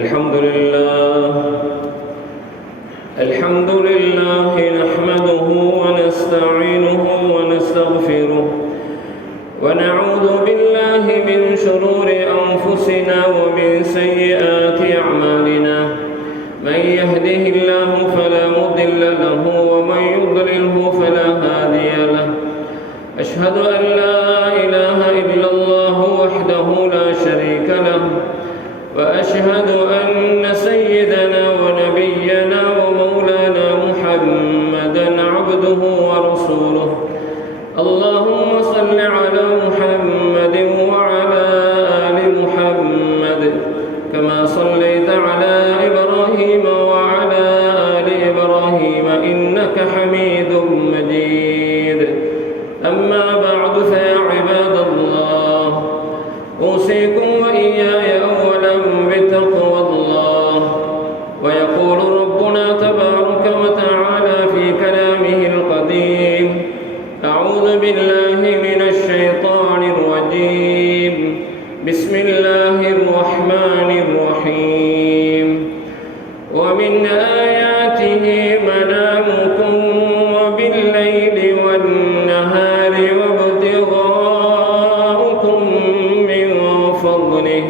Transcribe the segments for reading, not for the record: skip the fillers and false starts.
الحمد لله نحمده ونستعينه ونستغفره ونعوذ بالله من شرور أنفسنا ومن سيئات أعمالنا من يهده الله فلا مضل له ومن يضلله فلا هادي له أشهد أن لا إله إلا الله وحده لا شريك له وأشهد أن سيدنا ونبينا ومولانا محمدا عبده ورسوله اللهم صل على محمد وعلى آل محمد كما صليت على إبراهيم وعلى آل إبراهيم إنك حميد مجيد أما بعد فيا عباد الله أوصيكم وإياي أولا بتقوى الله ويقول ربنا تبارك وتعالى في كلامه القديم أعوذ بالله من الشيطان الرجيم بسم الله الرحمن الرحيم ومن آياته منامكم وبالليل والنهار وابتغاؤكم من فضله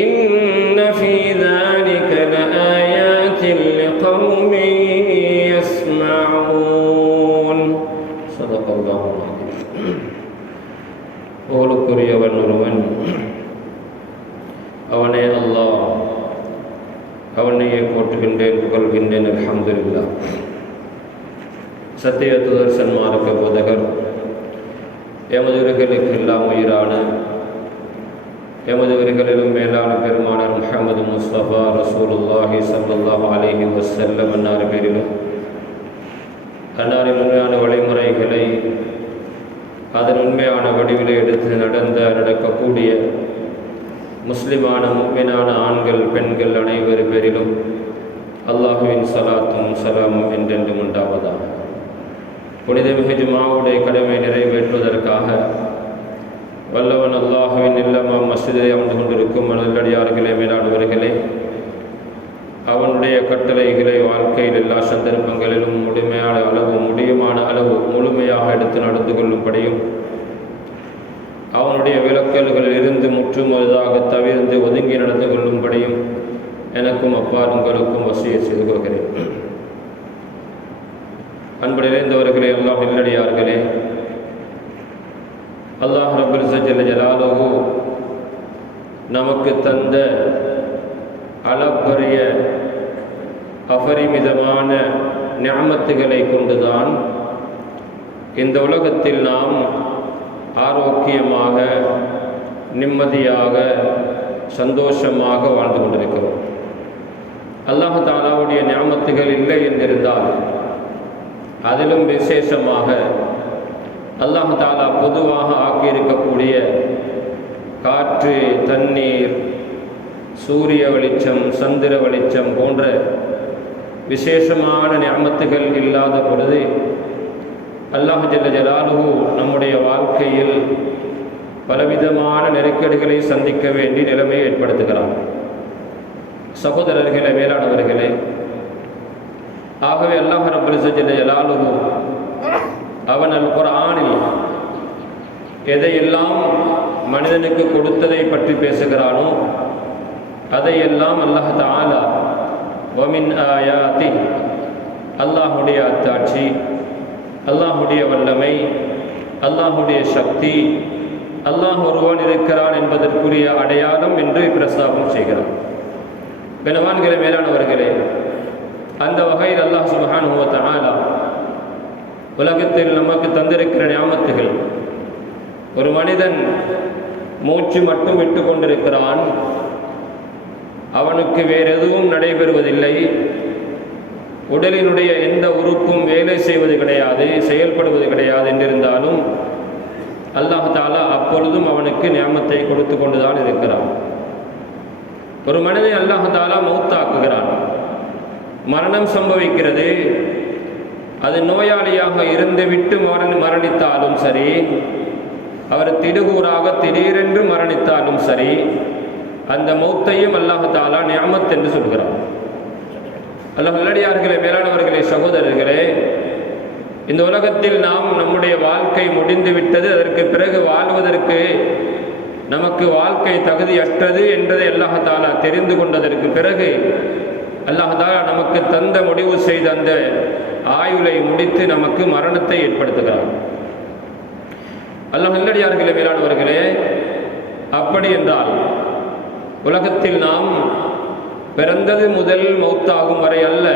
إن في ذلك لآيات لقوم يسمعون صدق الله العظيم ஓலுக்குரியவன் ஒருவன் அவனே அல்லாஹ் அவனையே போற்றுகின்றேன் புகழ்கின்றேன் அல்ஹம்துலில்லாஹ் சத்திய தூதர் சன்மார்க்க போதகர் எமது உயிர்களுக்கெல்லாம் உயிரான எமது உயிர்களிலும் மேலான பெருமானார் முஹம்மது முஸ்தபா ரசூலுல்லாஹி ஸல்லல்லாஹு அலைஹி வஸல்லம் அன்னார் பேரிலும் அன்னாரின் உண்மையான வழிமுறைகளை அதன் உண்மையான வடிவிலே எடுத்து நடக்கக்கூடிய முஸ்லிமான முஃமினான ஆண்கள் பெண்கள் அனைவர் பேரிலும் அல்லாஹுவின் ஸலாத்தும் ஸலாமும் என்றென்றும் உண்டாவதாக. புனிதமிகு ஜுமாவுடைய கடமை நிறைவேற்றுவதற்காக வல்லவன் அல்லாஹுவின் இல்லமாம் மஸ்ஜிதிலே அமர்ந்து கொண்டிருக்கும் நல்லடியார்களே மேலானவர்களே, அவனுடைய கட்டளைகளை வாழ்க்கையில் எல்லா சந்தர்ப்பங்களிலும் முடிமையான அளவு முடியுமான அளவு முழுமையாக எடுத்து நடந்து கொள்ளும்படியும் அவனுடைய விலக்கல்களில் இருந்து முற்றுமுழுதாக தவிர்த்து ஒதுங்கி நடந்து கொள்ளும்படியும் எனக்கும் அப்பால் உங்களுக்கும் வசிய செய்து கொள்கிறேன். அன்பு நிறைந்தவர்களே, அல்லாஹ் நல்லடியார்களே, அல்லாஹ் ரப்பல் ஜல்ல ஜலாலுஹு நமக்கு தந்த அளப்பரிய அபரிமிதமான நிஅமத்துகளை கொண்டுதான் இந்த உலகத்தில் நாம் ஆரோக்கியமாக நிம்மதியாக சந்தோஷமாக வாழ்ந்து கொண்டிருக்கிறோம். அல்லாஹ் தஆலாவுடைய நிஅமத்துகள் இல்லை என்றிருந்தால், அதிலும் விசேஷமாக அல்லாஹ் தஆலா பொதுவாக ஆக்கியிருக்கக்கூடிய காற்று, தண்ணீர், சூரிய வெளிச்சம், சந்திர வெளிச்சம் போன்ற விசேஷமான நிஅமத்துகள் இல்லாத பொழுது அல்லாஹ் ஜல்ல ஜலாலுஹு நம்முடைய வாழ்க்கையில் பலவிதமான நெருக்கடிகளை சந்திக்க வேண்டிய நிலைமையை ஏற்படுத்துகிறான். சகோதரர்களே, மேலானவர்களே, ஆகவே அல்லாஹ் ரப்பல் ஜல்ல ஜலாலுஹு அவன் அல் குர்ஆனில் எதையெல்லாம் மனிதனுக்கு கொடுத்ததை பற்றி பேசுகிறானோ அதையெல்லாம் அல்லாஹ் தஆலா வமின் ஆயாத்தி, அல்லாஹுடைய அத்தாட்சி, அல்லாஹுடைய வல்லமை, அல்லாஹுடைய சக்தி, அல்லாஹ் ஒருவன் இருக்கிறான் என்பதற்குரிய அடையாளம் என்று பிரஸ்தாபம் செய்கிறான். கனவான்களே, மேலானவர்களே, அந்த வகையில் அல்லாஹ் சுப்ஹானஹு வ தஆலா உலகத்தில் நமக்கு தந்திருக்கிற நியாமத்துகள், ஒரு மனிதன் மூச்சு மட்டும் விட்டு கொண்டிருக்கிறான், அவனுக்கு வேறு எதுவும் நடைபெறுவதில்லை, உடலினுடைய எந்த உறுப்பும் வேலை செய்வது கிடையாது, செயல்படுவது கிடையாது என்றிருந்தாலும் அல்லாஹ் தஆலா அப்பொழுதும் அவனுக்கு நியாமத்தை கொடுத்து கொண்டுதான் இருக்கிறான். ஒரு மனிதனை அல்லாஹ் தஆலா மௌத்தாக்குகிறான், மரணம் சம்பவிக்கிறது. அது நோயாளியாக இருந்துவிட்டு மரணித்தாலும் சரி, அவர் திடுகூறாக திடீரென்று மரணித்தாலும் சரி, அந்த மௌத்தையும் அல்லாஹ் தஆலா நிஅமத் என்று சொல்கிறார். அல்லாஹ் நல்லடியார்களே, மேலானவர்களே, சகோதரர்களே, இந்த உலகத்தில் நாம் நம்முடைய வாழ்க்கை முடிந்து விட்டது, அதற்கு பிறகு வாழ்வதற்கு நமக்கு வாழ்க்கை தகுதியற்றது என்பதை அல்லாஹ் தஆலா தெரிந்து கொண்டதற்கு பிறகு அல்லாஹ் தஆலா நமக்கு தந்த முடிவு செய்த அந்த ஆயுளை முடித்து நமக்கு மரணத்தை ஏற்படுத்துகிறார். அல்லாஹ் நல்லடியார்களே, மேலானவர்களே, அப்படி என்றால் உலகத்தில் நாம் பிறந்தது முதல் மௌத்தாகும் வரை அல்ல,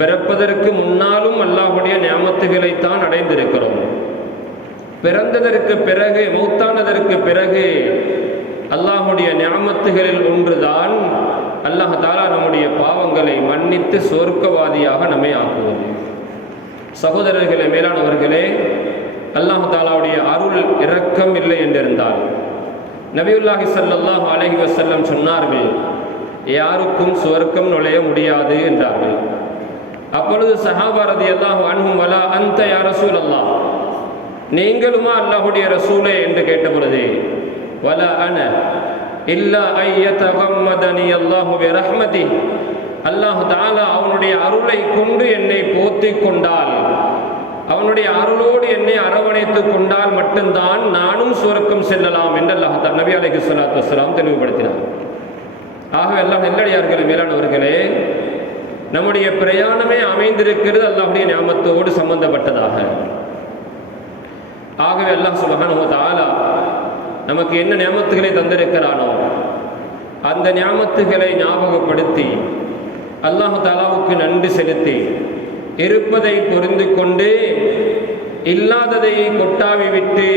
பிறப்பதற்கு முன்னாலும் அல்லாஹ்வுடைய நியாமத்துகளைத்தான் அடைந்திருக்கிறோம். பிறந்ததற்கு பிறகு, மௌத்தானதற்கு பிறகு அல்லாஹ்வுடைய நியாமத்துகளில் ஒன்றுதான் அல்லாஹ் தஆலா நம்முடைய பாவங்களை மன்னித்து சொர்க்கவாதியாக நம்மை ஆக்குவது. சகோதரர்களே, மேலானவர்களே, அல்லாஹ் தஆலாவுடைய அருள் இரக்கம் இல்லை என்றிருந்தால் நபியுல்லாஹி ஸல்லல்லாஹு அலைஹி வஸல்லம் சொன்னார்கள், யாருக்கும் சுவர்க்கம் நுழைய முடியாது என்றார்கள். அப்பொழுது சஹாபா ரலியல்லாஹு அன்ஹும் வலா அன்த யா ரசூலல்லாஹ், நீங்களுமா அல்லாஹ்வுடைய ரசூலே என்று கேட்ட பொழுது, வலா அன இல்லா ஐயதகம்மதனி அல்லாஹு பிரஹ்மதி, அல்லாஹ் தஆலா அவனுடைய அருளை கொண்டு என்னை போத்திக் கொண்டால், அவனுடைய அருளோடு என்னை அரவணைத்துக் கொண்டால் மட்டும்தான் நானும் சுவர்க்கம் செல்லலாம் என்று அல்லாஹ் நபி அலைஹிஸ்ஸலாத்து வஸ்ஸலாம் தெளிவுபடுத்தினார். ஆகவே அல்லாஹ் நல்லடியார்களே, மேலானவர்களே, நம்முடைய பிரயாணமே அமைந்திருக்கிறது அல்லாஹ்வுடைய நியாமத்தோடு சம்பந்தப்பட்டதாக. ஆகவே அல்லாஹ் சுப்ஹானஹு வ தஆலா நமக்கு என்ன நியாமத்துகளை தந்திருக்கிறானோ அந்த நியாமத்துகளை ஞாபகப்படுத்தி அல்லாஹ் தஆலாவுக்கு நன்றி செலுத்தி இருப்பதை புரிந்து கொண்டு இல்லாததை கொட்டாவி விட்டு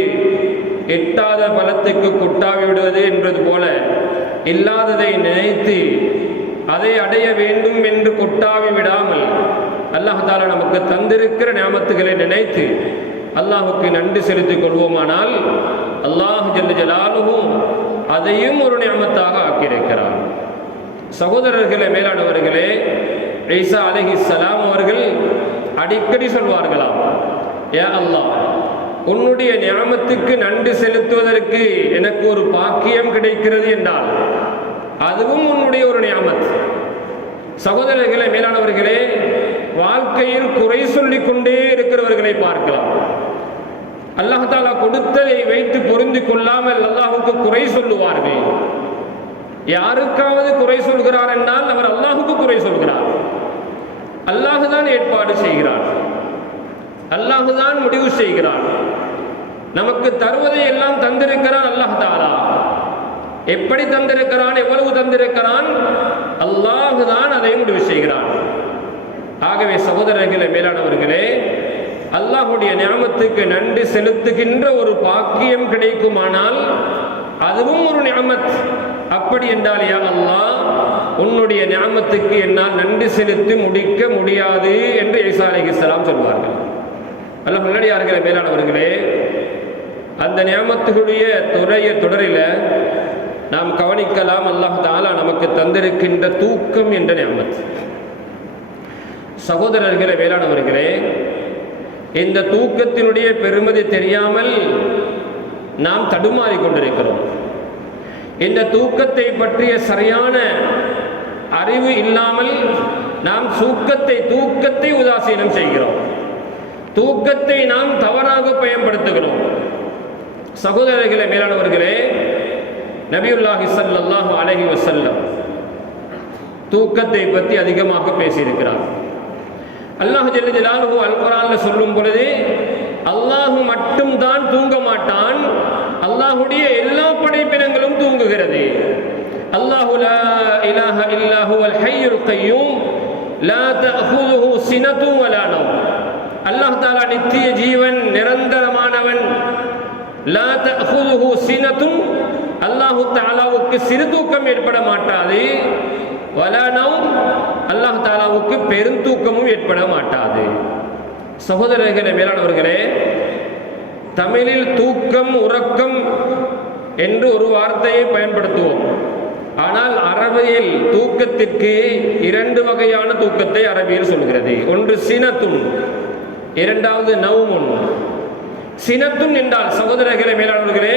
எட்டாத பலத்துக்கு கொட்டாவி விடுவது என்பது போல இல்லாததை நினைத்து அதை அடைய வேண்டும் என்று கொட்டாவி விடாமல் அல்லாஹ் தஆலா நமக்கு தந்திருக்கிற நியாமத்துகளை நினைத்து அல்லாஹுக்கு நன்றி செலுத்திக் கொள்வோமானால் அல்லாஹ் ஜல்ல ஜலாலுஹு அதையும் ஒரு நியாமத்தாக ஆக்கியிருக்கிறார். சகோதரர்களே, மேலானவர்களே, ஈசா அலைஹிஸ்ஸலாம் அவர்கள் அடிக்கடி சொல்வார்களாம், யா அல்லாஹ், உன்னுடைய நியாமத்துக்கு நன்றி செலுத்துவதற்கு எனக்கு ஒரு பாக்கியம் கிடைக்கிறது என்றால் அதுவும் உன்னுடைய ஒரு நியாமத். சகோதரர்களே, மேலானவர்களே, வாழ்க்கையில் குறை சொல்லிக் கொண்டே இருக்கிறவர்களை பார்க்கலாம். அல்லாஹ் தஆலா கொடுத்ததை வைத்து பொருந்தி கொள்ளாமல் அல்லாஹுக்கு குறை சொல்லுவார்கள். யாருக்காவது குறை சொல்கிறார் என்றால் அவர் அல்லாஹுக்கு குறை சொல்கிறார். அல்லாஹுதான் ஏற்பாடு செய்கிறார், அல்லாஹுதான் முடிவு செய்கிறார். நமக்கு தருவதை எல்லாம் தந்திருக்கிறான் அல்லாஹ் தஆலா. எப்படி தந்திருக்கிறான், எவ்வளவு தந்திருக்கிறான், அல்லாஹுதான் அதை முடிவு செய்கிறான். ஆகவே சகோதரர்களே, மேலானவர்களே, அல்லாஹ்வுடைய நியாமத்துக்கு நன்றி செலுத்துகின்ற ஒரு பாக்கியம் கிடைக்குமானால் அதுவும் ஒரு நியாமத். அப்படி என்றால் யா அல்லாஹ், உன்னுடைய நியாமத்துக்கு என்னால் நன்றி செலுத்தி முடிக்க முடியாது என்று ஈசா அலைஹிஸ்ஸலாம் சொல்வார்கள். அல்லாஹ் நல்லடியார்களே, மேலானவர்களே, அந்த நியாமத்துடைய தொடரில் நாம் கவனிக்கலாம். அல்லாஹ் தஆலா நமக்கு தந்திருக்கின்ற தூக்கம் என்ற நியாமத். சகோதரர்களே, மேலானவர்களே, இந்த தூக்கத்தினுடைய பெருமதி தெரியாமல் நாம் தடுமாறி கொண்டிருக்கிறோம். இந்த தூக்கத்தை பற்றிய சரியான அறிவு இல்லாமல் நாம் தூக்கத்தை உதாசீனம் செய்கிறோம். தூக்கத்தை நாம் தவறாக பயன்படுத்துகிறோம். சகோதரர்களே, மேலானவர்களே, நபியுல்லாஹி ஸல்லல்லாஹு அலைஹி வஸல்லம் தூக்கத்தை பற்றி அதிகமாக பேசியிருக்கிறார். அல்லாஹ் ஜல்ல ஜலாலுஹு அல் குர்ஆன்ல சொல்லும் பொழுது அல்லாஹ் மட்டும் தான் தூங்க மாட்டான், அல்லாஹ்வுடைய எல்லா படைப்பினங்களும் தூங்குகிறது. அல்லாஹு லா இலாஹ இல்லா ஹுவல் ஹய்யுல் கய்யூம் லா தஅஹுதுஹு சினத்து வலா நௌம். அல்லாஹ் தஆலா நித்திய ஜீவன், நிரந்தரமானவன். லா தஅஹுதுஹு சினத்து, அல்லாஹ் தஆலாவுக்கு சிறு தூக்கம் ஏற்பட மாட்டாது. வலா நௌம், அல்லாஹ் தஆலாவுக்கு பெருந்தூக்கமும் ஏற்பட மாட்டாது. சகோதரர்களே, மேலானவர்களே, தமிழில் தூக்கம், உறக்கம் என்று ஒரு வார்த்தையை பயன்படுத்துவோம். ஆனால் அரபியில் தூக்கத்திற்கு இரண்டு வகையான தூக்கத்தை அரபியில் சொல்கிறது. ஒன்று சினத்துன், இரண்டாவது நௌமுன். சினத்துன் என்றால் சகோதரர்களே, மேலானவர்களே,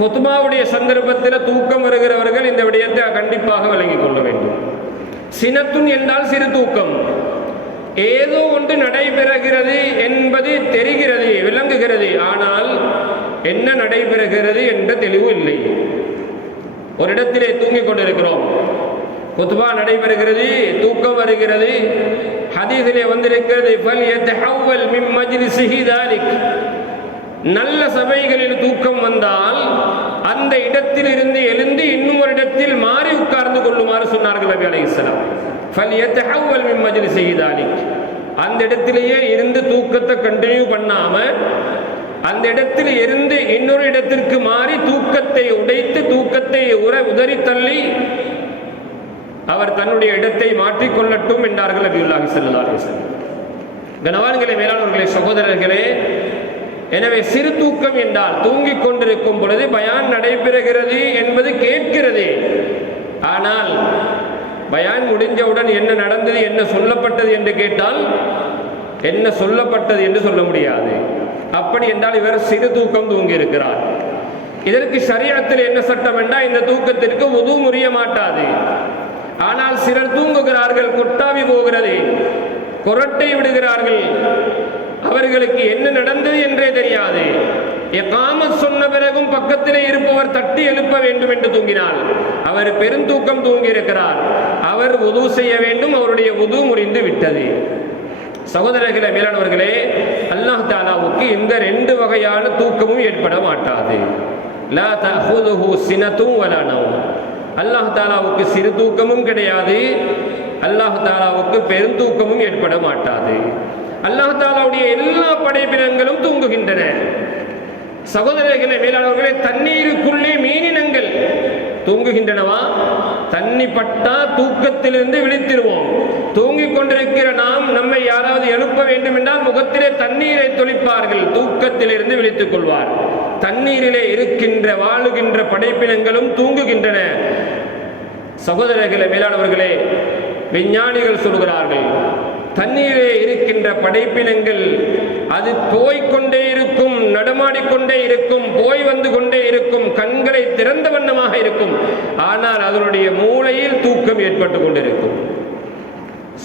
குத்பாவுடைய சந்தர்ப்பத்தில் தூக்கம் வருகிறவர்கள் இந்த விடயத்தை கண்டிப்பாக விளங்கிக் கொள்ள வேண்டும். சினத்துன் என்றால் சிறு தூக்கம். ஏதோ ஒன்று நடைபெறுகிறது என்பது தெரிகிறது, விளங்குகிறது, ஆனால் என்ன நடைபெறுகிறது என்ற தெளிவு இல்லை. ஒரு இடத்திலே தூங்கிக் கொண்டிருக்கிறோம், குத்பா நடைபெறுகிறது, தூக்கம் வருகிறது. ஹதீஸிலே வந்திருக்கிறது, ஃபல்யதஹவ்வல் மின் மஜ்லிஸிஹி தாலிக். நல்ல சபைகளில் தூக்கம் வந்தால் அந்த இடத்தில் இருந்து எழுந்து இன்னும் ஒரு இடத்தில் மாறி உட்கார்ந்து கொள்ளுமாறு சொன்னார்கள் நபி அலைஹிஸ்ஸலாம். ஃபல்யதஹவ்வல் மின் மஜ்லிஸிஹி தாலிக். அந்த இடத்திலேயே இருந்து தூக்கத்தை கண்டினியூ பண்ணாம அந்த இடத்தில் இருந்து இன்னொரு இடத்திற்கு மாறி தூக்கத்தை உடைத்து தூக்கத்தை உதறி தள்ளி அவர் தன்னுடைய இடத்தை மாற்றிக்கொள்ளட்டும் என்றார்கள் நபியுல்லாஹி ஸல்லல்லாஹு அலைஹி வஸல்லம். கனவான்களே, மேலானவர்களே, சகோதரர்களே, எனவே சிறு தூக்கம் என்றால் தூங்கிக் கொண்டிருக்கும் பொழுது பயான் நடைபெறுகிறது என்பது கேட்கிறது, ஆனால் பயான் முடிஞ்சவுடன் என்ன நடந்தது, என்ன சொல்லப்பட்டது என்று கேட்டால் என்ன சொல்லப்பட்டது என்று சொல்ல முடியாது. அப்படி என்றால் இவர் சிறு தூக்கம் தூங்கி இருக்கிறார். இதற்கு ஷரியத்தில் என்ன சட்டம் என்றால் இந்த தூக்கத்திற்கு வுது முறிய மாட்டாது. ஆனால் சிலர் தூங்குகிறார்கள், கொட்டாவி போகிறது, கொரட்டை விடுகிறார்கள், அவர்களுக்கு என்ன நடந்தது என்றே தெரியாது. இகாமத் சொன்ன பிறகும் பக்கத்திலே இருப்பவர் தட்டி எழுப்ப வேண்டும் என்று தூங்கினால் அவர் பெருந்தூக்கம் தூங்கி இருக்கிறார், அவர் வுது செய்ய வேண்டும், அவருடைய வுது முறிந்து விட்டது. சகோதரர்களே, மேலானவர்களே, அல்லாஹ் தஆலாவுக்கு இந்த ரெண்டு வகையான தூக்கமும் ஏற்பட மாட்டாது. லா தஅஹுதுஹு சினத்தும் வலா நௌம். அல்லாஹ் தஆலாவுக்கு சிறு தூக்கமும் கிடையாது, அல்லாஹ் தஆலாவுக்கு பெருந்தூக்கமும் ஏற்பட மாட்டாது. அல்லாஹ் தஆலாவுடைய எல்லா படைப்பினங்களும் தூங்குகின்றன. சகோதரர்களே, மேலானவர்களே, தண்ணீருக்குள்ளே மீனினங்கள் தூங்குகின்றனவா? தண்ணி பட்டா தூக்கத்திலிருந்து விழித்திருவோம். தூங்கிக் கொண்டிருக்கிற நாம் நம்மை யாராவது எழுப்ப வேண்டும் என்றால் முகத்திலே தண்ணீரை தொளிப்பார்கள், தூக்கத்திலிருந்து விழித்துக் கொள்வார். தண்ணீரிலே இருக்கின்ற வாழுகின்ற படைப்பினங்களும் தூங்குகின்றன. சகோதரர்களே, மேலானவர்களே, விஞ்ஞானிகள் சொல்கிறார்கள், தண்ணீரே இருக்கின்ற படைப்பினங்கள் அது போய்கொண்டே இருக்கும், நடமாடிக்கொண்டே இருக்கும், போய் வந்து கொண்டே இருக்கும், கண்களை திறந்த வண்ணமாக இருக்கும், ஆனால் அதனுடைய மூளையில் தூக்கம் ஏற்பட்டு கொண்டிருக்கும்.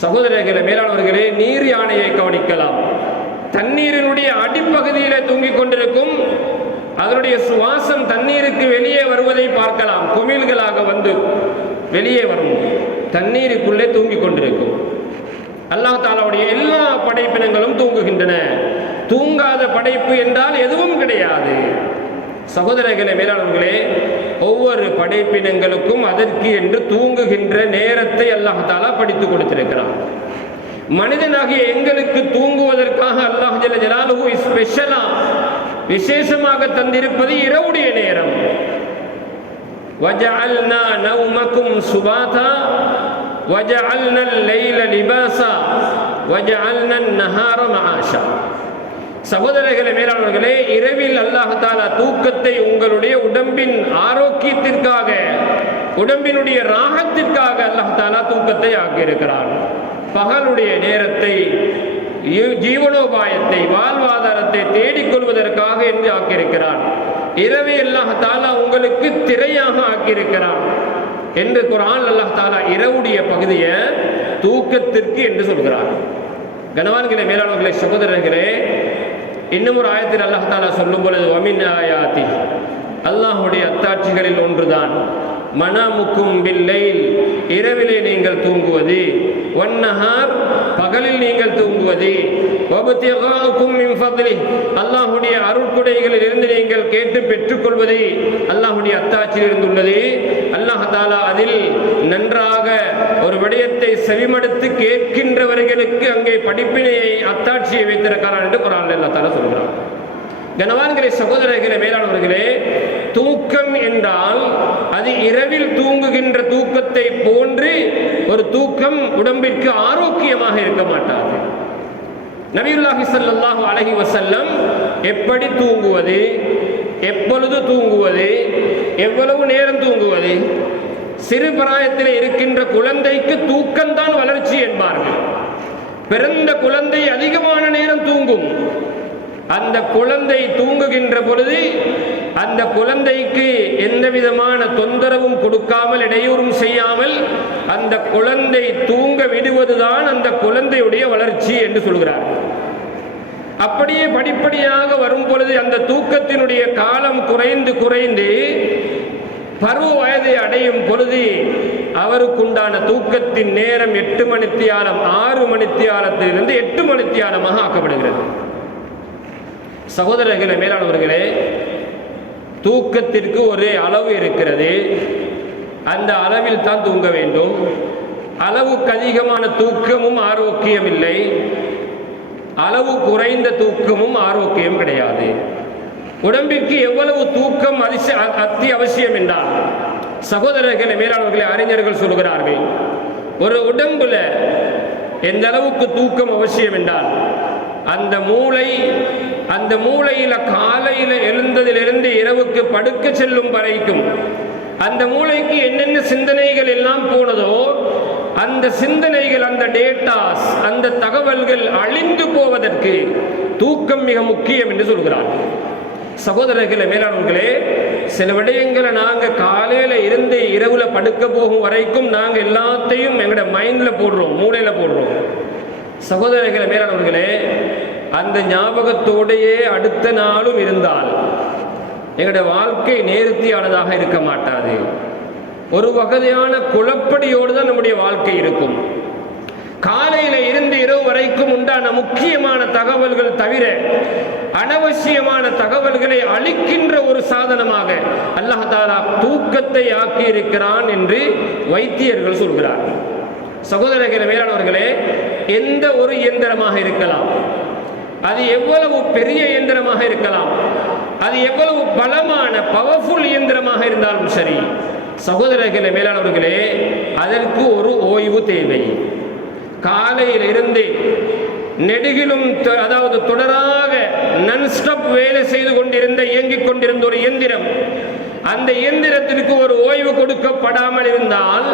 சகோதரர்களே, மேலானவர்களே, நீர் யானையை கவனிக்கலாம். தண்ணீரினுடைய அடிப்பகுதியிலே தூங்கிக் கொண்டிருக்கும், அதனுடைய சுவாசம் தண்ணீருக்கு வெளியே வருவதை பார்க்கலாம். குமிழ்களாக வந்து வெளியே வரும், தண்ணீருக்குள்ளே தூங்கிக் கொண்டிருக்கும். அல்லாஹ் தஆலாவுடைய எல்லா படைப்பினங்களும் தூங்குகின்றன. தூங்காத படைப்பு என்றால் எதுவும் கிடையாது. சகோதரர்களே, மேலானவர்களே, ஒவ்வொரு படைப்பினங்களுக்கும் அதற்கு என்று தூங்குகின்ற நேரத்தை அல்லாஹ் தஆலா படித்து கொடுத்திருக்கிறான். மனிதனாகிய எங்களுக்கு தூங்குவதற்காக அல்லாஹ் ஜல்ல ஜலாலுஹு ஸ்பெஷலா விசேஷமாக தந்திருப்பது இரவுடைய நேரம். வஜஅல்னா நௌமக்கும் சுபாதா வஜஅல்னா லைல லிபாஸா வஜஅல்னா நஹார மஆஷா. சகோதரர்களே, மேலானவர்களே, இரவில் அல்லாஹ் தஆலா தூக்கத்தை உங்களுடைய உடம்பின் ஆரோக்கியத்திற்காக, உடம்பினுடைய ராகத்திற்காக அல்லாஹ் தஆலா தூக்கத்தை ஆக்கியிருக்கிறான். பகலுடைய நேரத்தை, ஜீவனோபாயத்தை, வாழ்வாதாரத்தை தேடிக்கொள்வதற்காக என்று ஆக்கியிருக்கிறான். இரவை அல்லாஹ் தஆலா உங்களுக்கு திரையாக ஆக்கியிருக்கிறான் என்று குர்ஆன் அல்லாஹ் தஆலா இரவுடைய பகுதியை தூக்கத்திற்கு என்று சொல்கிறார். கனவான்களே, மேலானவர்களே, சகோதரர்களே, இன்னும் ஒரு ஆயத்தில் அல்லாஹ் தஆலா சொல்லும் பொழுது வமின் ஆயாத்தி, அல்லாஹுடைய அத்தாட்சிகளில் ஒன்றுதான் மனாமுக்கும் பில்லைல், இரவிலே நீங்கள் தூங்குவது, வன்னஹார், பகலில் நீங்கள் தூங்குவது, வப்திகாஉக்கும் மின் ஃபத்லி, அல்லாஹ்வுடைய அருட்கொடைகளில் இருந்து நீங்கள் கேட்டு பெற்றுக்கொள்வது அல்லாஹ்வுடைய அத்தாட்சியில் இருந்துள்ளது. அல்லாஹ் தஆலா அதில் நன்றாக ஒரு விடயத்தை செவிமடுத்து கேட்கின்றவர்களுக்கு அங்கே படிப்பினையை, அத்தாட்சியை வைத்திருக்கிறான் என்று குர்ஆனில் அல்லாஹ் தஆலா சொல்கிறான். கனவான்களே, சகோதரர்களே, மேலானவர்களே, தூக்கம் என்றால் அது இரவில் தூங்குகின்ற தூக்கத்தை போன்று ஒரு தூக்கம் உடம்பிற்கு ஆரோக்கியமாக இருக்க மாட்டாது. நபியுல்லாஹி ஸல்லல்லாஹு அலைஹி வஸல்லம் எப்படி தூங்குவது, எப்பொழுது தூங்குவது, எவ்வளவு நேரம் தூங்குவது, சிறு பிராயத்தில் இருக்கின்ற குழந்தைக்கு தூக்கம்தான் வளர்ச்சி என்பார்கள். பிறந்த குழந்தை அதிகமான நேரம் தூங்கும். அந்த குழந்தை தூங்குகின்ற பொழுது அந்த குழந்தைக்கு எந்த விதமான தொந்தரவும் கொடுக்காமல் இடையூறும் செய்யாமல் அந்த குழந்தை தூங்க விடுவதுதான் அந்த குழந்தையுடைய வளர்ச்சி என்று சொல்கிறார். அப்படியே படிப்படியாக வரும் பொழுது அந்த தூக்கத்தினுடைய காலம் குறைந்து குறைந்து பருவ வயதை அடையும் பொழுது அவருக்குண்டான தூக்கத்தின் நேரம் 8 மணித்தியாலம் 6 மணித்தியாலத்திலிருந்து 8 மணித்தியாலமாக ஆக்கப்படுகிறது. சகோதரர்களே, மேலானவர்களே, தூக்கத்திற்கு ஒரு அளவு இருக்கிறது. அந்த அளவில் தான் தூங்க வேண்டும். அளவுக்கு அதிகமான தூக்கமும் ஆரோக்கியம் இல்லை, அளவு குறைந்த தூக்கமும் ஆரோக்கியம் கிடையாது. உடம்பிற்கு எவ்வளவு தூக்கம் அத்தியாவசியம் என்றால், சகோதரர்களே, மேலானவர்களே, அறிஞர்கள் சொல்கிறார்கள், ஒரு உடம்புல எந்த அளவுக்கு தூக்கம் அவசியம் என்றால், அந்த மூளையில காலையில் எழுந்ததிலிருந்து இரவுக்கு படுக்க செல்லும் வரைக்கும் அந்த மூளைக்கு என்னென்ன சிந்தனைகள் எல்லாம் போனதோ அந்த சிந்தனைகள், அந்த டேட்டாஸ், அந்த தகவல்கள் அழிந்து போவதற்கு தூக்கம் மிக முக்கியம் என்று சொல்கிறார். சகோதரர்களே, மேலானவர்களே, சில விடயங்களை நாங்கள் காலையில் இருந்து இரவுல படுக்க போகும் வரைக்கும் நாங்கள் எல்லாத்தையும் எங்களோட மைண்ட்ல போடுறோம், மூளையில போடுறோம். சகோதரர்களே, மேலானவர்களே, அந்த ஞாபகத்தோடையே அடுத்த நாளும் இருந்தால் எங்களுடைய வாழ்க்கை நேர்த்தியானதாக இருக்க மாட்டாது. ஒரு வகையான குழப்படியோடு தான் நம்முடைய வாழ்க்கை இருக்கும். காலையில இருந்து இரவு வரைக்கும் உண்டான முக்கியமான தகவல்கள் தவிர அனவசியமான தகவல்களை அளிக்கின்ற ஒரு சாதனமாக அல்லாஹ் தஆலா தூக்கத்தை ஆக்கி இருக்கிறான் என்று வைத்தியர்கள் சொல்கிறார்கள். சகோதரர்களே, மேலானவர்களே, எந்த ஒரு இயந்திரமாக இருக்கலாம், அது எவ்வளவு பெரிய இயந்திரமாக இருக்கலாம், அது எவ்வளவு பலமான பவர்ஃபுல் இயந்திரமாக இருந்தாலும் சரி, சகோதரர்களே, மேலானவர்களே, அதற்கு ஒரு ஓய்வு தேவை. காலையில் இருந்து நெடுகிலும், அதாவது தொடராக நன்ஸ்டாப் வேலை செய்து கொண்டிருந்த, இயங்கிக் கொண்டிருந்த ஒரு இயந்திரம், அந்த இயந்திரத்திற்கு ஒரு ஓய்வு கொடுக்கப்படாமல் இருந்தால்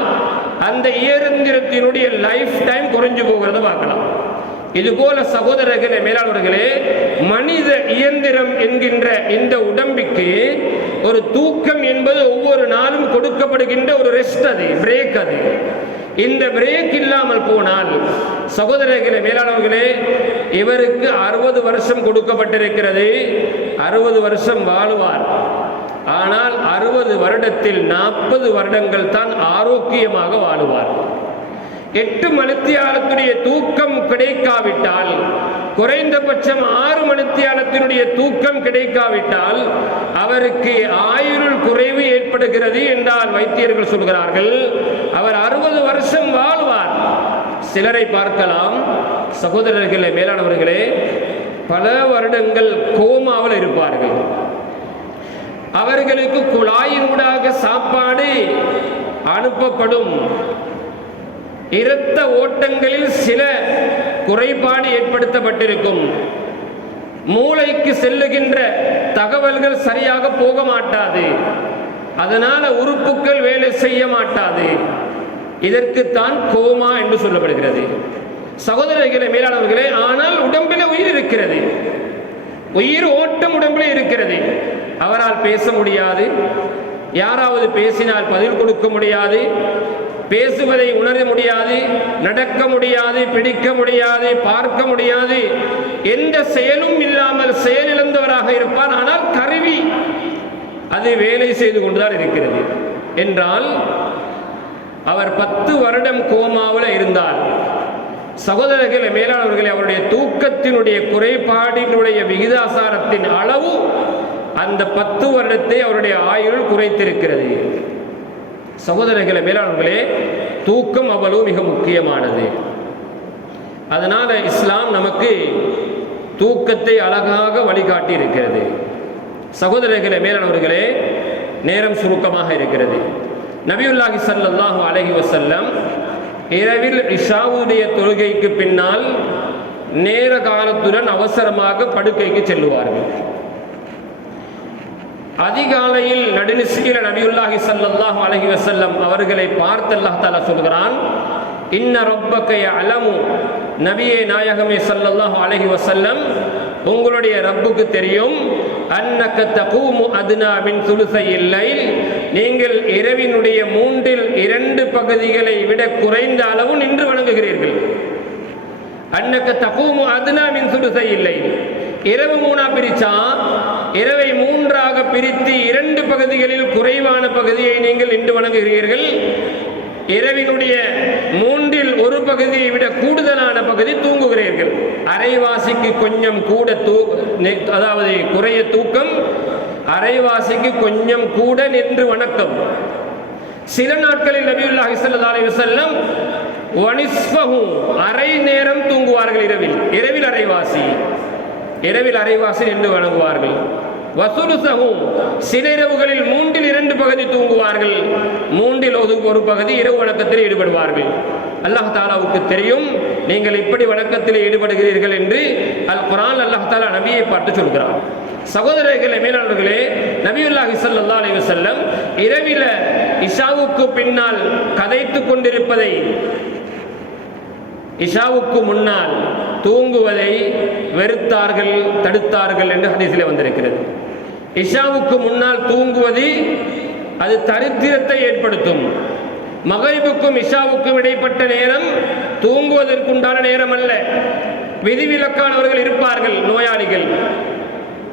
அந்த இயந்திரத்தினுடைய லைஃப் டைம் குறைஞ்சு போகிறத பார்க்கலாம். இதுபோல சகோதரர்களே, மேலாளர்களே, மனித இயந்திரம் என்கின்ற இந்த உடம்பிற்கு ஒரு தூக்கம் என்பது ஒவ்வொரு நாளும் கொடுக்கப்படுகின்ற ஒரு ரெஸ்ட், அது பிரேக். அது இந்த பிரேக் இல்லாமல் போனால் சகோதரர்களே, மேலாளர்களே, இவருக்கு 60 வருஷம் கொடுக்கப்பட்டிருக்கிறது, 60 வருஷம் வாழ்வார். ஆனால் 60 வருடத்தில் 40 வருடங்கள் தான் ஆரோக்கியமாக வாழுவார். 8 மணித்தியாலத்துடைய தூக்கம் கிடைக்காவிட்டால், குறைந்தபட்சம் 6 மணித்தியாலத்தினுடைய தூக்கம் கிடைக்காவிட்டால் அவருக்கு ஆயுள் குறைவு ஏற்படுகிறது என்றால் வைத்தியர்கள் சொல்கிறார்கள். அவர் 60 வருஷம் வாழ்வார். சிலரை பார்க்கலாம், சகோதரர்களே, மேலானவர்களே, பல வருடங்கள் கோமாவில் இருப்பார்கள். அவர்களுக்கு குழாயினூடாக சாப்பாடு அனுப்பப்படும். இரத்த ஓட்டங்களில் சில குறைபாடு ஏற்படுத்தப்பட்டிருக்கும். மூளைக்கு செல்லுகின்ற தகவல்கள் சரியாக போக மாட்டாது. அதனால உறுப்புகள் வேலை செய்ய மாட்டாது. இதற்குத்தான் கோமா என்று சொல்லப்படுகிறது. சகோதரர்களே, மேலானவர்களே, ஆனால் உடம்பில் உயிர் இருக்கிறது, உயிர் ஓட்டம் உடம்பில் இருக்கிறது. அவரால் பேச முடியாது, யாராவது பேசினால் பதில் கொடுக்க முடியாது, பேசுவதை உணர முடியாது, நடக்க முடியாது, பிடிக்க முடியாது, பார்க்க முடியாது, எந்த செயலும் இல்லாமல் செயலிழந்தவராக இருப்பார். ஆனால் கருவி அது வேலை செய்து கொண்டுதான் இருக்கிறது. என்றால் அவர் 10 வருடம் கோமாவில் இருந்தால், சகோதரர்களே, மேலானவர்களே, அவருடைய தூக்கத்தினுடைய குறைபாடினுடைய விகிதாசாரத்தின் அளவு அந்த 10 வருடத்தை அவருடைய ஆயுள் குறைத்திருக்கிறது. சகோதரர்களே, மேலானவர்களே, தூக்கம் அவ்வளவு மிக முக்கியமானது. அதனால இஸ்லாம் நமக்கு தூக்கத்தை அழகாக வழிகாட்டி இருக்கிறது. சகோதரர்களே, மேலானவர்களே, நேரம் சுருக்கமாக இருக்கிறது. நபியுல்லாஹி ஸல்லல்லாஹு அலைஹி வஸல்லம் இரவில் இஷாவுடைய தொழுகைக்கு பின்னால் நேர காலத்துடன் அவசரமாக படுக்கைக்கு செல்லுவார்கள். அதிகாலையில் நடுநிசியில நபியுல்லாஹி ஸல்லல்லாஹு அலைஹி வஸல்லம் அவர்களை பார்த்து அல்லாஹ் தஆலா சொல்கிறான், இன்ன ரப்பக யஅலமு, நபியே நாயகமே ஸல்லல்லாஹு அலைஹி வஸல்லம், உங்களுடைய ரப்புக்கு தெரியும், அன்னக தகூமு அத்னா மின் சுலுஸைல் லைல், நீங்கள் இரவினுடைய 2/3 பகுதிகளை விட குறைந்த அளவு நின்று வணங்குகிறீர்கள். அன்னக தகூமு அத்னா மின் சுலுஸைல் லைல், இரவு 3ஆ பிரிச்சா இரவை 3ஆக பிரித்து 2 பகுதிகளில் குறைவான பகுதியை நீங்கள் நின்று வணங்குகிறீர்கள். இரவினுடைய 1/3 பகுதியை விட கூடுதலான பகுதி தூங்குகிறீர்கள். அரைவாசிக்கு கொஞ்சம் கூட அதாவது குறைய தூக்கம், அரைவாசிக்கு கொஞ்சம் கூட நின்று வணக்கம். சில நாட்களில் நபியுல்லாஹி ஸல்லல்லாஹு அலைஹி வஸல்லம் வனிஸ்ஃபஹு, அரை நேரம் தூங்குவார்கள். இரவில் அரைவாசி, இரவில் அரைவாசி நின்று வணங்குவார்கள். வசுலுசஹு, சில இரவுகளில் 2/3 பகுதி தூங்குவார்கள். 1/3 பகுதி இரவு வணக்கத்தில் ஈடுபடுவார்கள். அல்லாஹ் தாலாவுக்கு தெரியும் நீங்கள் இப்படி வணக்கத்தில் ஈடுபடுகிறீர்கள் என்று. அல் குர்ஆன் அல்லாஹ் தாலா நபியை பார்த்து சொல்கிறார். சகோதரர்களே, மேலாளர்களே, நபியுல்லாஹி ஸல்லல்லாஹு அலைஹி வஸல்லம் இரவில இஷாவுக்கு பின்னால் கதைத்துக் கொண்டிருப்பதை, இஷாவுக்கு முன்னால் தூங்குவதை வெறுத்தார்கள், தடுத்தார்கள் என்று ஹதீஸிலே வந்திருக்கிறது. இஷாவுக்கு முன்னால் தூங்குவது அது தரித்திரத்தை ஏற்படுத்தும். மகரிபுக்கும் இஷாவுக்கும் இடைப்பட்ட நேரம் தூங்குவதற்குண்டான நேரம் அல்ல. விதிவிலக்கானவர்கள் இருப்பார்கள், நோயாளிகள்,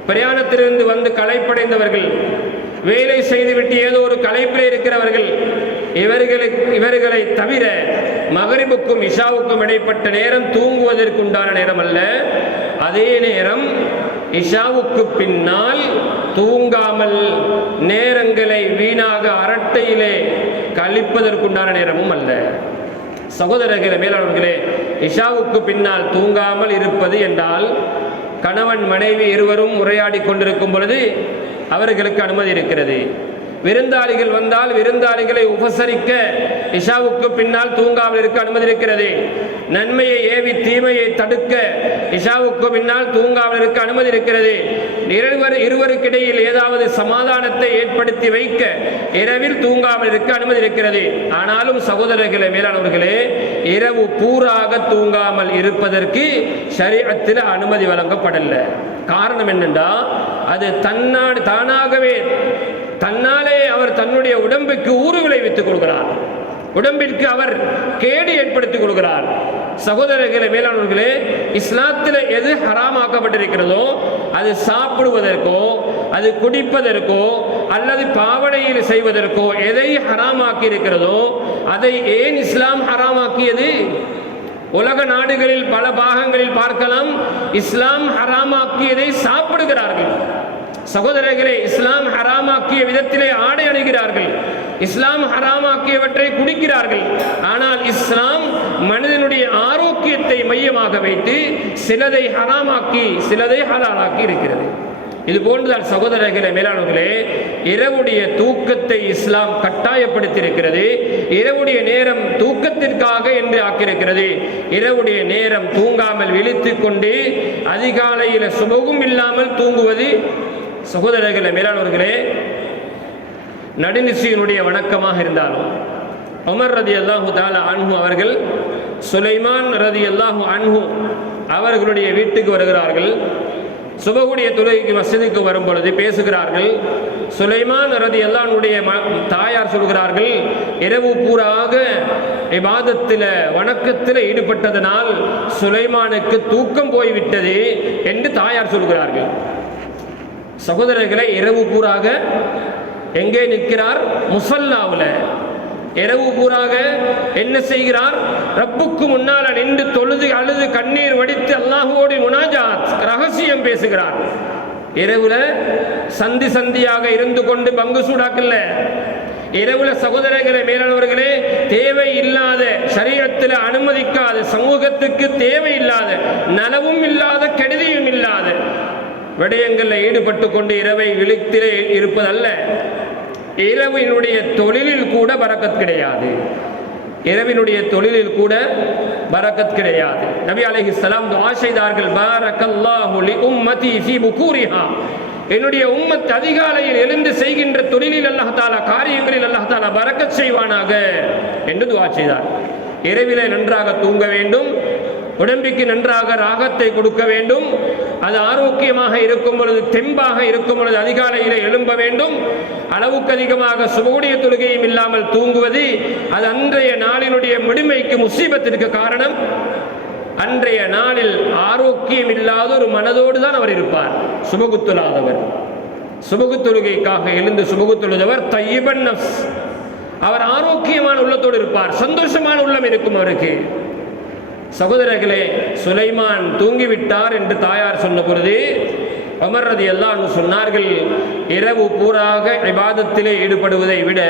பிரயாணத்திலிருந்து வந்து களைப்படைந்தவர்கள், வேலை செய்துவிட்டு ஏதோ ஒரு களைப்பில் இருக்கிறவர்கள், இவர்களை தவிர மகரிபுக்கும் இஷாவுக்கும் இடைப்பட்ட நேரம் தூங்குவதற்குண்டான நேரம் அல்ல. அதே நேரம் இஷாவுக்கு பின்னால் தூங்காமல் நேரங்களை வீணாக அரட்டையிலே கழிப்பதற்குண்டான நேரமும் அல்ல. சகோதரர்களே, மேலாளர்களே, இஷாவுக்கு பின்னால் தூங்காமல் இருப்பது என்றால் கணவன் மனைவி இருவரும் உரையாடி கொண்டிருக்கும் பொழுது அவர்களுக்கு அனுமதி இருக்கிறது. விருந்தாளிகள் வந்தால் விருந்தாளிகளை உபசரிக்க இஷாவுக்கு பின்னால் தூங்காமல் இருக்க அனுமதி இருக்கிறது. நன்மையை ஏவி தீமையை தடுக்க இஷாவுக்கு பின்னால் தூங்காமல் இருக்க அனுமதி இருக்கிறது. இருவருக்கிடையில் ஏதாவது சமாதானத்தை ஏற்படுத்தி வைக்க இரவில் தூங்காமல் இருக்க அனுமதி இருக்கிறது. ஆனாலும் சகோதரர்களே, மேலானவர்களே, இரவு பூராக தூங்காமல் இருப்பதற்கு ஷரீஅத்தில் அனுமதி வழங்கப்படல. காரணம் என்னென்றா, அது தன்னாலே அவர் தன்னுடைய உடம்புக்கு ஊறு விளைவித்துக் கொள்கிறார், உடம்பிற்கு அவர் கேடு ஏற்படுத்திக் கொள்கிறார். சகோதரர்களே, மேலானவர்களே, இஸ்லாத்தில் எது ஹராமாக்கப்பட்டிருக்கிறதோ அது சாப்பிடுவதற்கோ, அது குடிப்பதற்கோ, அல்லது பாவனையில் செய்வதற்கோ எதை ஹராமாக்கி இருக்கிறதோ அதை ஏன் இஸ்லாம் ஹராமாக்கியது? உலக நாடுகளில் பல பாகங்களில் பார்க்கலாம், இஸ்லாம் ஹராமாக்கியதை சாப்பிடுகிறார்கள். சகோதரர்களே, இஸ்லாம் ஹராமாக்கிய விதத்திலே ஆடை அணிகிறார்கள், இஸ்லாம் ஹராமாக்கியவற்றை குடிக்கிறார்கள். ஆனால் இஸ்லாம் மனிதனுடைய ஆரோக்கியத்தை மையமாக வைத்து சிலதை ஹராமாக்கி சிலதை ஹலாலாக்கி இருக்கிறது. இது போன்றுதான் சகோதரர்களே, மேலானவர்களே, இரவுடைய தூக்கத்தை இஸ்லாம் கட்டாயப்படுத்தியிருக்கிறது. இரவுடைய நேரம் தூக்கத்திற்காக என்று ஆக்கியிருக்கிறது. இரவுடைய நேரம் தூங்காமல் விழித்துக் கொண்டு அதிகாலையில் சுபகும் இல்லாமல் தூங்குவது சகோதரர்களே, மேலானவர்களே, நடுநிசையினுடைய வணக்கமாக இருந்தாலும் உமர் ரலியல்லாஹு தஆலா அன்ஹு அவர்கள் சுலைமான் ரலியல்லாஹு அன்ஹு அவர்களுடைய வீட்டுக்கு வருகிறார்கள். சுபகுடைய தொழுகைக்கு மஸ்ஜிதுக்கு வரும் பொழுது பேசுகிறார்கள். சுலைமான் ரலியல்லாஹு அன்ஹுடைய தாயார் சொல்கிறார்கள், இரவு பூராக இபாதத்தில் வணக்கத்தில் ஈடுபட்டதனால் சுலைமானுக்கு தூக்கம் போய்விட்டது என்று தாயார் சொல்கிறார்கள். சகோதரர்களை, இரவு பூராக எங்கே நிற்கிறார்? முஸல்லாவில். இரவு பூராக என்ன செய்கிறார்? ரப்புக்கு முன்னால் நின்று தொழுது அழுது கண்ணீர் வடித்து அல்லாஹ்வோடு முனாஜாத் ரகசியம் பேசுகிறார். இரவுல சந்தியாக இருந்து கொண்டு பங்கு சூடாக்கல்ல. இரவுல சகோதரர்களே, மேலானவர்களே, தேவை இல்லாத, ஷரீஅத்தில் அனுமதிக்காத, சமூகத்துக்கு தேவை இல்லாத, நலவும் இல்லாத, கெடுதியும் இல்லாத விடயங்களில் ஈடுபட்டு கொண்டு இரவை விழித்திலே இருப்பதல்ல. இரவினுடைய தொழிலில் கூட பரக்கத் கிடையாது. இரவினுடைய தொழிலில் கூட பரக்கத் கிடையாது. நபி அலைஹிஸ்ஸலாம் துஆ செய்தார்கள், பாரக்கல்லாஹு லி உம்மதி ஃபீ புகூரிஹா, என்னுடைய உம்மத் அதிகாலையில் எழுந்து செய்கின்ற தொழிலில் அல்லாஹ் தஆலா, காரியங்களில் அல்லாஹ் தஆலா பரக்கத் செய்வானாக என்று துஆ செய்தார். இரவிலே நன்றாக தூங்க வேண்டும், உடம்பிற்கு நன்றாக ராகத்தை கொடுக்க வேண்டும், அது ஆரோக்கியமாக இருக்கும் பொழுது, தெம்பாக இருக்கும் பொழுது அதிகாலையில் எழும்ப வேண்டும். அளவுக்கு அதிகமாக சுபகுடைய தொழுகையும் இல்லாமல் தூங்குவது அது அன்றைய நாளினுடைய முழுமைக்கு முசீபத்திற்கு காரணம். அன்றைய நாளில் ஆரோக்கியம் இல்லாத ஒரு மனதோடு தான் அவர் இருப்பார். சுபகு தொழாதவர், சுபகு தொழுகைக்காக எழுந்து சுபகு தொழுதவர் தையிபன் நஃப்ஸ், அவர் ஆரோக்கியமான உள்ளத்தோடு இருப்பார், சந்தோஷமான உள்ளம் இருக்கும் அவருக்கு. சகோதரர்களே, சுலைமான் தூங்கிவிட்டார் என்று தாயார் சொன்ன பொழுது உமர் ரலியல்லாஹு அன்ஹு சொன்னார்கள், இரவு பூராக இபாதத்திலே ஈடுபடுவதை விட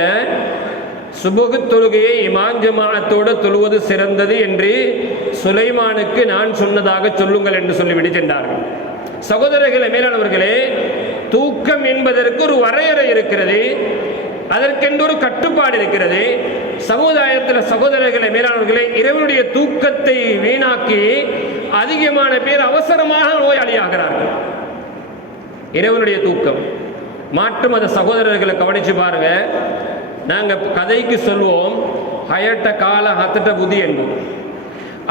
சுபகு தொழுகையை இமாம் ஜமாஅத்தோடு தொழுவது சிறந்தது என்று சுலைமானுக்கு நான் சொன்னதாக சொல்லுங்கள் என்று சொல்லிவிட்டு சென்றார்கள். சகோதரர்களே, மேலானவர்களே, தூக்கம் என்பதற்கு ஒரு வரையறை இருக்கிறது, அதற்கென்று ஒரு கட்டுப்பாடு இருக்கிறது. சமுதாயத்தில் சகோதரர்களை, மேலானவர்களே, இரவனுடைய தூக்கத்தை வீணாக்கி அதிகமான பேர் அவசரமாக நோயாளியாகிறார்கள். இரவனுடைய தூக்கம் மாற்று மத சகோதரர்களை கவனிச்சு பாருங்க. நாங்கள் கதைக்கு சொல்வோம், ஹயட்ட கால ஹத்தட்ட புதி என்போம்.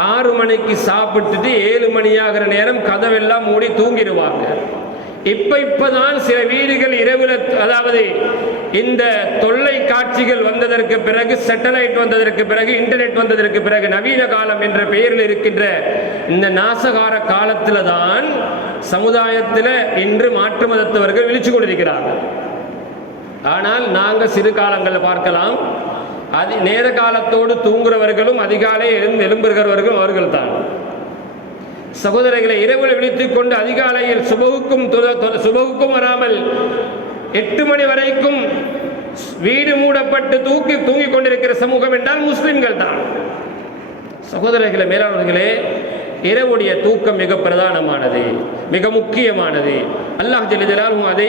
6 மணிக்கு சாப்பிட்டுட்டு 7 மணியாகிற நேரம் கதவெல்லாம் மூடி தூங்கிடுவாங்க. இப்பதான் சில வீடுகள் இரவில், அதாவது இந்த தொல்லை காட்சிகள் வந்ததற்கு பிறகு, சேட்டலைட் வந்ததற்கு பிறகு, இன்டர்நெட் வந்ததற்கு பிறகு, நவீன காலம் என்ற பெயரில் இருக்கின்ற இந்த நாசகார காலத்தில் தான் சமுதாயத்தில் இன்று மாற்று மதத்தவர்கள் விழிச்சு கொண்டிருக்கிறார்கள். ஆனால் நாங்கள் சிறு காலங்களில் பார்க்கலாம், நேர காலத்தோடு தூங்குறவர்களும் அதிகாலை எழும்புகிறவர்களும் அவர்கள் தான். சகோதரர்களை, இரவில் விழித்துக் கொண்டு அதிகாலையில் சுபகுக்கும் வராமல் 8 மணி வரைக்கும் வீடு மூடப்பட்டு தூங்கிக் கொண்டிருக்கிற சமூகம் என்றால் முஸ்லிம்கள் தான். சகோதரர்களே, மேலானவர்களே, இரவுடைய தூக்கம் மிக பிரதானமானது, மிக முக்கியமானது. அல்லாஹ் ஜல்ல ஜலாலுஹு அதை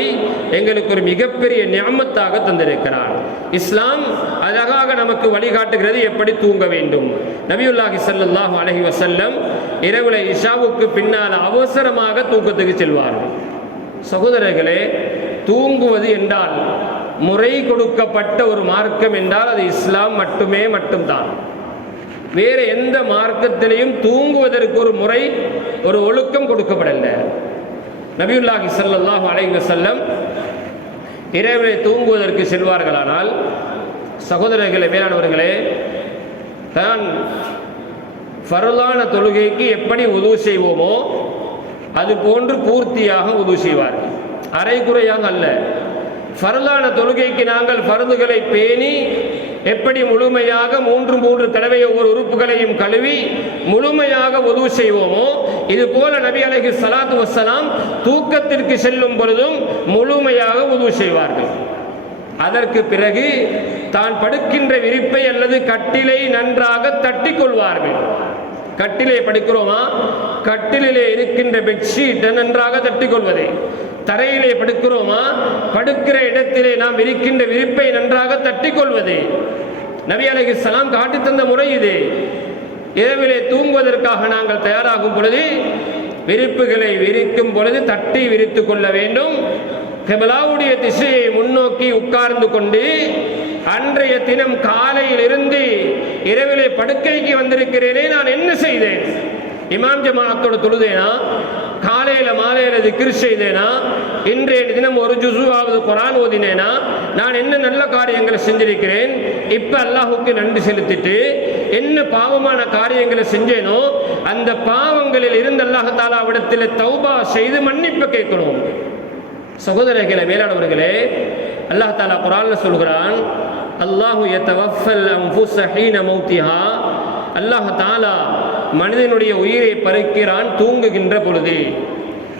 எங்களுக்கு ஒரு மிகப்பெரிய நிஅமத்தாக தந்திருக்கிறான். இஸ்லாம் அழகாக நமக்கு வழிகாட்டுகிறது எப்படி தூங்க வேண்டும். நபியுல்லாஹி ஸல்லல்லாஹு அலைஹி வஸல்லம் இரவுல இஷாவுக்கு பின்னால் அவசரமாக தூக்கத்துக்கு செல்வார்கள். சகோதரர்களே, தூங்குவது என்றால் முறை கொடுக்கப்பட்ட ஒரு மார்க்கம் என்றால் அது இஸ்லாம் மட்டும்தான். வேற எந்த மார்க்கத்திலையும் தூங்குவதற்கு ஒரு முறை, ஒரு ஒழுக்கம் கொடுக்கப்படல. நபியுல்லாஹி ஸல்லல்லாஹு அலைஹி வஸல்லம் இரவிலே தூங்குவதற்கு செல்வார்களானால், சகோதரர்களே, மேலானவர்களே, தான் ஃபர்லான தொழுகைக்கு எப்படி உது செய்வோமோ அது போன்று பூர்த்தியாக உது செய்வார்கள், அரைகுறையாக அல்ல. ஃபர்லான தொழுகைக்கு நாங்கள் ஃபர்துகளை பேணி எப்படி முழுமையாக 3 தடவை ஒவ்வொரு உறுப்புகளையும் கழுவி முழுமையாக உது செய்வோமோ, இது போல நபி அலைஹி ஸலாத்து வஸ்ஸலாம் தூக்கத்திற்கு செல்லும் பொழுதும் முழுமையாக உது செய்வார்கள். அதற்கு பிறகு தான் படுக்கின்ற விரிப்பை அல்லது கட்டிலை நன்றாக தட்டி கொள்வார்கள். கட்டிலே படுக்கிறோமா, கட்டிலே இருக்கின்ற பெட்ஷீட்டை நன்றாக தட்டி கொள்வதே. தரையிலே படுக்கிறோமா, படுக்கிற இடத்திலே நாம் இருக்கின்ற விரிப்பை நன்றாக தட்டி கொள்வது நபி அலைஹிஸ்ஸலாம் காட்டி தந்த முறை இது. இரவிலே தூங்குவதற்காக நாங்கள் தயாராகும் பொழுது விரிப்புகளை விரிக்கும் பொழுது தட்டி விரித்து கொள்ள வேண்டும். கிப்லாவுடைய திசையை முன்னோக்கி உட்கார்ந்து கொண்டு அன்றைய தினம் காலையில் இருந்து இரவிலே படுக்கைக்கு வந்திருக்கிறேனே, நான் என்ன செய்தேன்? இமாம் ஜமாஅத்தோடு தொழுதேனா, காலையில மாலையில திக்ர் செய்தேனா, இன்றைய தினம் ஒரு ஜுஸுவாவது குர்ஆன் ஓதினேனா, நான் என்ன நல்ல காரியங்களை செஞ்சிருக்கிறேன், இப்ப அல்லாஹ்வுக்கு நன்றி செலுத்திட்டு என்ன பாவமான காரியங்களை செஞ்சேனோ அந்த பாவங்களில் இருந்து அல்லாஹ் தஆலா விடத்தில் தௌபா செய்து மன்னிப்பு கேட்கணும். சகோதரர்களே, மேலானவர்களே, அல்லாஹ் தஆலா குர்ஆன்ல சொல்கிறான், அல்லாஹு யதவஃபல் அன்ஃபுஸ ஹீன மௌத்திஹா, அல்லாஹ் தஆலா மனிதனுடைய உயிரை பறிக்கிறான் தூங்குகின்ற பொழுது.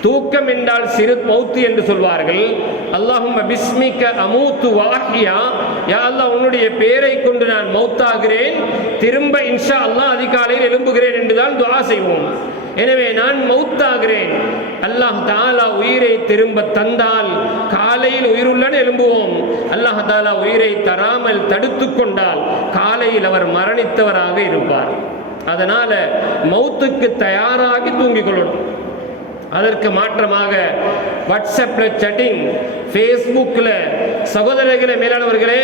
தூக்கம் என்றால் சிறு மௌத்து என்று சொல்வார்கள். அல்லாஹும்ம பிஸ்மிக அமூத்து வாஹியா, யா அல்லாஹ் உன்னுடைய பெயரை கொண்டு நான் மௌத்தாகிறேன், திரும்ப இன்ஷா அல்லாஹ் அதிகாலையில் எழும்புகிறேன் என்றுதான் துஆ செய்வோம். எனவே நான் மௌத்தாகிறேன், அல்லாஹ் தஆலா உயிரை திரும்ப தந்தால் காலையில் உயிருள்ளன் எழும்புவோம். அல்லாஹ் தஆலா உயிரை தராமல் தடுத்து கொண்டால் காலையில் அவர் மரணித்தவராக இருப்பார். அதனால மௌத்துக்கு தயாராகி தூங்கிக் கொள்ளணும். அதற்கு மாற்றமாக வாட்ஸ்அப்ல சேட்டிங், ஃபேஸ்புக்கில், சகோதரர்களே, மேலானவர்களே,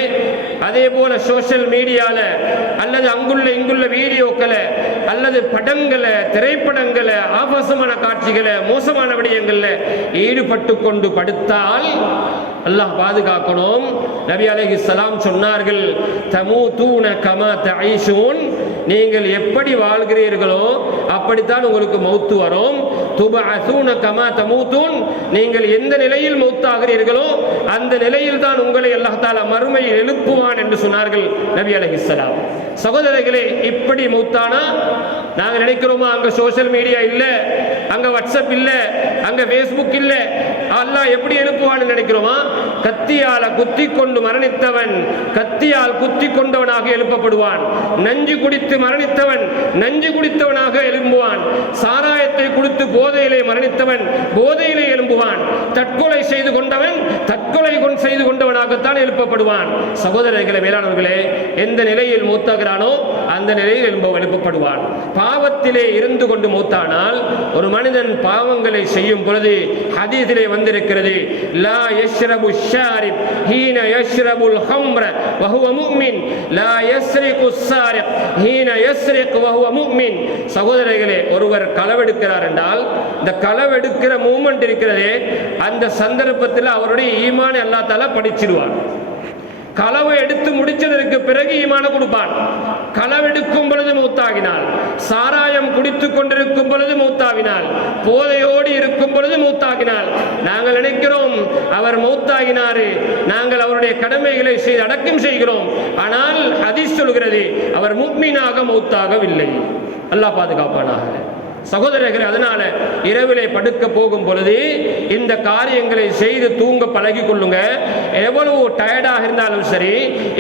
அதே போல சோஷியல் மீடியால அல்லது அங்குள்ள இங்குள்ள வீடியோக்களை அல்லது படங்களை, திரைப்படங்களை, ஆபாசமான காட்சிகளை, மோசமான விடயங்கள்ல ஈடுபட்டு கொண்டு படுத்தால் அல்லாஹ் பாதுகாக்கணும். நபி அலைஹிஸ்ஸலாம் சொன்னார்கள், தமூதூன கமா தஈஷூன், நீங்கள் எப்படி வாழ்கிறீர்களோ அப்படித்தான் உங்களுக்கு மௌத்து வரும். துபஅஸூன கமா தமூதூன், நீங்கள் எந்த நிலையில் மௌத்தாகிறீர்களோ அந்த நிலையில் தான் உங்களை அல்லாஹ் தஆலா மறுமையில் எழுப்புவான் என்று சொன்னார்கள் நபி அலைஹிஸ்ஸலாம். சகோதரர்களே, இப்படி மௌத்தானா நாங்க நினைக்கிறோமா அங்க சோஷியல் மீடியா இல்ல, அங்க வாட்ஸ்அப் இல்ல, அங்க ஃபேஸ்புக் இல்ல, அல்லாஹ் எப்படி எழுப்புவான்னு நினைக்கிறோமா? கத்தியால குத்தி கொண்டு மரணித்தவன் கத்தியால் குத்தி கொண்டவனாக எழுப்பப்படுவான். நஞ்சு குடித்து மரணித்தவன் நஞ்சு குடித்தவனாக எழும்புவான். சாராயத்தை குடித்து போதையிலே மரணித்தவன் போதையிலே எழும்புவான். தற்கொலை செய்து கொண்டவன் தற்கொலை செய்து கொண்டவனாகத்தான் எழுப்பப்படுவான். சகோதரர்களே, மேலானவர்களே, எந்த நிலையில் மூத்தாகிறானோ அந்த நிலையில் எழுப்பப்படுவான். பாவத்திலே இருந்து கொண்டு மூத்தானால், ஒரு மனிதன் பாவங்களை செய்யும் பொழுது ஹதீஸிலே வந்திருக்கிறது, லா யஷ்ரபு ஷாரிப் ஹீன யஷ்ரபுல் ஹம்ர வஹுவ முஃமின், லா யஸ்ரிகு ஸாரிக் ஹீன யஸ்ரிக் வஹுவ முஃமின். சகோதரர்களே, ஒருவர் களவெடுக்கிறார் என்றால் இந்த களவெடுக்கிற மூமெண்ட் இருக்கிறதே, அந்த சந்தர்ப்பத்தில் அவருடைய ஈமானை அல்லாஹ் தஆலா படிச்சிடுவான். களவை எடுத்து முடிச்சதற்கு பிறகு ஈமான கொடுப்பான். களவெடுக்கும் பொழுது மௌத்தாகினால், சாராயம் குடித்துக் கொண்டிருக்கும் பொழுது மௌத்தாகினால், போதையோடு இருக்கும் பொழுது மௌத்தாகினால், நாங்கள் நினைக்கிறோம் அவர் மௌத்தாகினாரு, நாங்கள் அவருடைய கடமைகளை செய்து அடக்கம் செய்கிறோம். ஆனால் ஹதீஸ் சொல்கிறது அவர் முஃமினாக மௌத்தாகவில்லை. அல்லாஹ் பாதுகாப்பானாக. சகோதரர்களே, அதனால இரவிலே படுக்க போகும் பொழுது இந்த காரியங்களை செய்து தூங்க பழகி கொள்ளுங்க. எவ்வளவு டயர்டாக இருந்தாலும் சரி,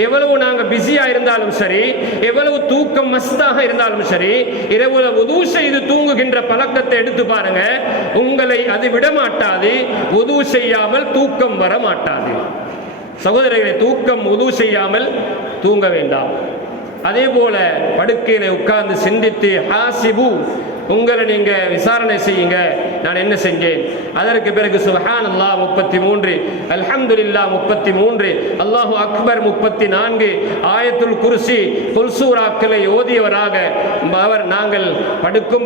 எவ்வளவு நாங்க பிஸியா இருந்தாலும் சரி, எவ்வளவு தூக்கம் மஸ்தாக இருந்தாலும் சரி, இரவுல வுது செய்து தூங்குகின்ற பழக்கத்தை எடுத்து பாருங்க. உங்களை அது விடமாட்டாது. வுது செய்யாமல் தூக்கம் வர மாட்டாது. சகோதரர்களே, தூக்கம் வுது செய்யாமல் தூங்க வேண்டாம். அதே போல படுக்கையில உட்கார்ந்து சிந்தித்து ஹாசிபு, உங்களை நீங்க விசாரணை செய்யுங்க, நான் என்ன செஞ்சேன். அதற்கு பிறகு சுப்ஹானல்லாஹ் 33, அல்ஹம்துலில்லாஹ் 33, அல்லாஹு அக்பர் 34, ஆயத்துல் குர்சி, குல் சூராக்களை ஓதியவராக அவர் நாங்கள் படுக்கும்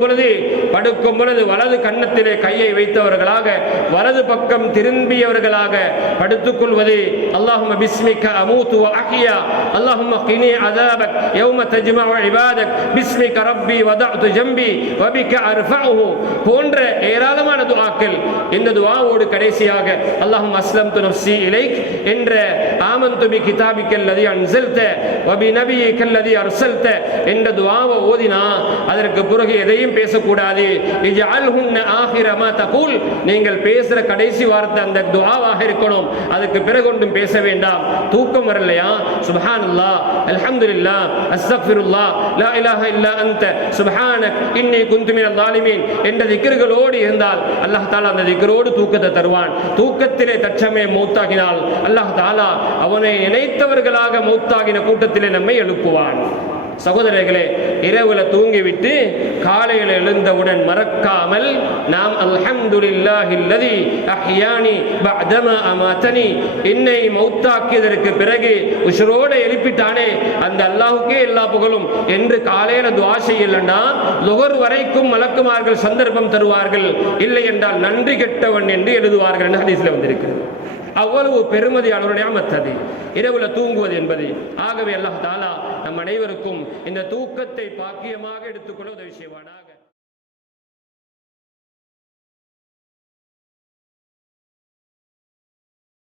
பொழுது வலது கன்னத்திலே கையை வைத்தவர்களாக, வலது பக்கம் திரும்பியவர்களாக படுத்துக் கொள்வது. அல்லாஹும்ம பிஸ்மிக அமூது வ அஹ்யா, அல்லாஹும்ம கினி அஸாபக் யௌம தஜ்மஉ இபாதக், பிஸ்மிக ரப்பி வதஅது ஜம்பி வபிக அர்ஃபஉஹு போன்ற ஏராளமான துஆக்கள். இந்த துஆவோடு கடைசியாக அல்லாஹும்ம அஸ்லம்து நஃப்ஸி இலைக் என்ற ஆமன்து பி கிதாபிக்கல் லதி அன்ஸல்த வ பி நபியிக்கல் லதி அர்ஸல்த என்ற துஆவை ஓதினா அதற்கு பிறகு எதையும் பேசக்கூடாது. இஜ்அல்ஹுன்ன ஆகிர மா தகூல், நீங்கள் பேசுற கடைசி வார்த்தை அந்த துஆவாக இருக்கணும். அதுக்கு பிறகு ஒன்றும் பேச வேண்டாம். தூக்கம் வரலையா, சுப்ஹானல்லாஹ், அல்ஹம்துலில்லாஹ், அஸ்தக்ஃபிருல்லாஹ், லா இலாஹ இல்லா அன்த சுப்ஹானக் இன்னி குன்து மினல் ஸாலிமீன் என்ற திக்ர்களோடு இருந்தால் அல்லாஹ் தஆலா அந்த திக்ரோடு தூக்கத்தை தருவான். தூக்கத்திலே தற்சமே மௌத்தாகினால் அல்லாஹ் தஆலா அவனை நினைத்தவர்களாக மௌத்தாகின கூட்டத்திலே நம்மை எழுப்புவான். சகோதரர்களே, இரவுல தூங்கிவிட்டு காலையில் எழுந்தவுடன் மறக்காமல் நாம் அல்ஹம்துலில்லாஹில்லதி அஹ்யானி பஅதமா அமாதனி, என்னை மௌத்தாக்கியதற்கு பிறகு உசுரோட எழுப்பிட்டானே அந்த அல்லாஹ்வுக்கே எல்லா புகழும் என்று காலையில துஆ செய்யலன்னா லுஹர் வரைக்கும் மலக்குமார்கள் சந்தர்ப்பம் தருவார்கள். இல்லை என்றால் நன்றி கெட்டவன் என்று எழுதுவார்கள் என்று ஹதீஸ்ல வந்திருக்கிறது. அவ்வளவு பெருமதியான நியாமத் அது இரவுல தூங்குவது என்பது. ஆகவே அல்லாஹ் தஆலா நம் அனைவருக்கும் இந்த தூக்கத்தை பாக்கியமாக எடுத்துக்கொள்ள உதவி செய்வானாக.